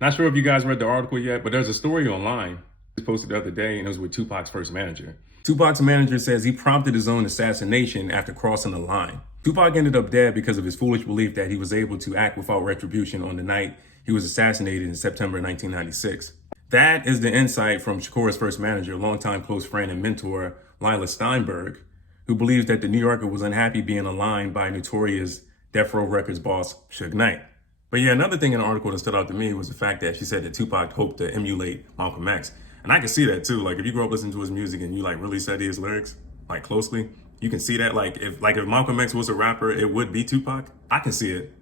Not sure if you guys read the article yet, but there's a story online. It was posted the other day, and it was with Tupac's first manager. Tupac's manager says he prompted his own assassination after crossing the line. Tupac ended up dead because of his foolish belief that he was able to act without retribution on the night he was assassinated in September 1996. That is the insight from Shakur's first manager, longtime close friend and mentor, Lila Steinberg, who believes that the New Yorker was unhappy being aligned by notorious Death Row Records boss Suge Knight. But yeah, another thing in the article that stood out to me was the fact that she said that Tupac hoped to emulate Malcolm X. And I can see that too. Like if you grow up listening to his music and you like really study his lyrics like closely, you can see that if Malcolm X was a rapper, it would be Tupac. I can see it.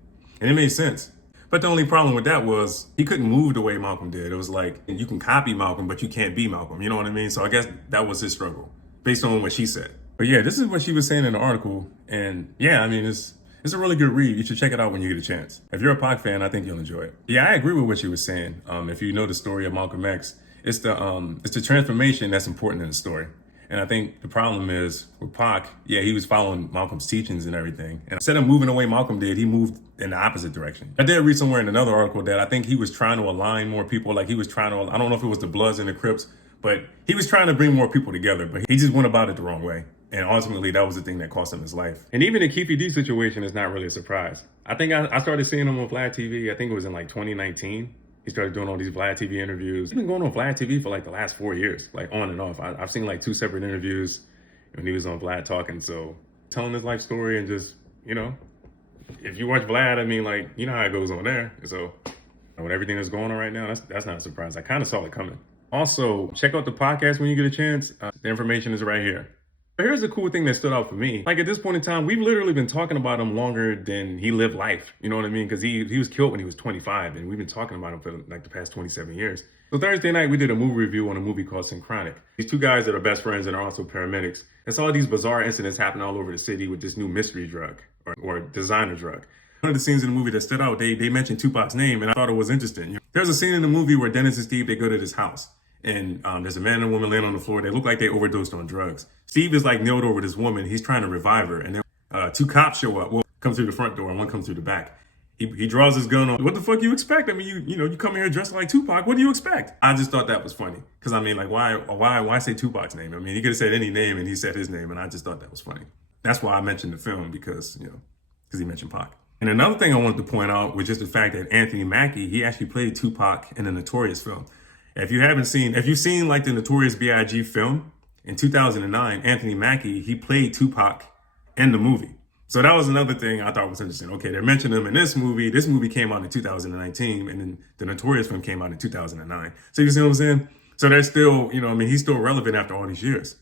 And it made sense. But the only problem with that was he couldn't move the way Malcolm did. It was like you can copy Malcolm, but you can't be Malcolm. You know what I mean? So I guess that was his struggle based on what she said. But yeah, this is what she was saying in the article. And yeah, I mean, it's a really good read. You should check it out when you get a chance. If you're a Pac fan, I think you'll enjoy it. Yeah, I agree with what she was saying. If you know the story of Malcolm X, it's the transformation that's important in the story. And I think the problem is with Pac, yeah, he was following Malcolm's teachings and everything. And instead of moving the way Malcolm did, he moved in the opposite direction. I did read somewhere in another article that I think he was trying to align more people. Like he was trying to, I don't know if it was the Bloods and the Crips, but he was trying to bring more people together, but he just went about it the wrong way. And ultimately, that was the thing that cost him his life. And even the Keefe D situation is not really a surprise. I think I started seeing him on Vlad TV. I think it was in like 2019. He started doing all these Vlad TV interviews. He's been going on Vlad TV for like the last 4 years, like on and off. I've seen like 2 separate interviews when he was on Vlad talking. So telling his life story and just, if you watch Vlad, I mean, like, you know how it goes on there. So with everything that's going on right now, that's not a surprise. I kind of saw it coming. Also, check out the podcast when you get a chance. The information is right here. But here's the cool thing that stood out for me. Like at this point in time, we've literally been talking about him longer than he lived life. You know what I mean? Because he was killed when he was 25, and we've been talking about him for like the past 27 years. So Thursday night, we did a movie review on a movie called Synchronic. These 2 guys that are best friends and are also paramedics. And saw these bizarre incidents happen all over the city with this new mystery drug or designer drug. One of the scenes in the movie that stood out, they mentioned Tupac's name, and I thought it was interesting. There's a scene in the movie where Dennis and Steve, they go to this house. And there's a man and a woman laying on the floor. They look like they overdosed on drugs. Steve is like kneeled over this woman. He's trying to revive her. And then 2 cops show up. One comes through the front door and one comes through the back. He draws his gun on. What the fuck you expect? I mean, you come here dressed like Tupac. What do you expect? I just thought that was funny. Because I mean, like, why say Tupac's name? I mean, he could have said any name and he said his name. And I just thought that was funny. That's why I mentioned the film because he mentioned Pac. And another thing I wanted to point out was just the fact that Anthony Mackie, he actually played Tupac in a Notorious film. If you've seen like the Notorious B.I.G. film in 2009, Anthony Mackie, he played Tupac in the movie. So that was another thing I thought was interesting. Okay, they're mentioning him in this movie. This movie came out in 2019, and then the Notorious film came out in 2009. So you see what I'm saying? So they're still, he's still relevant after all these years.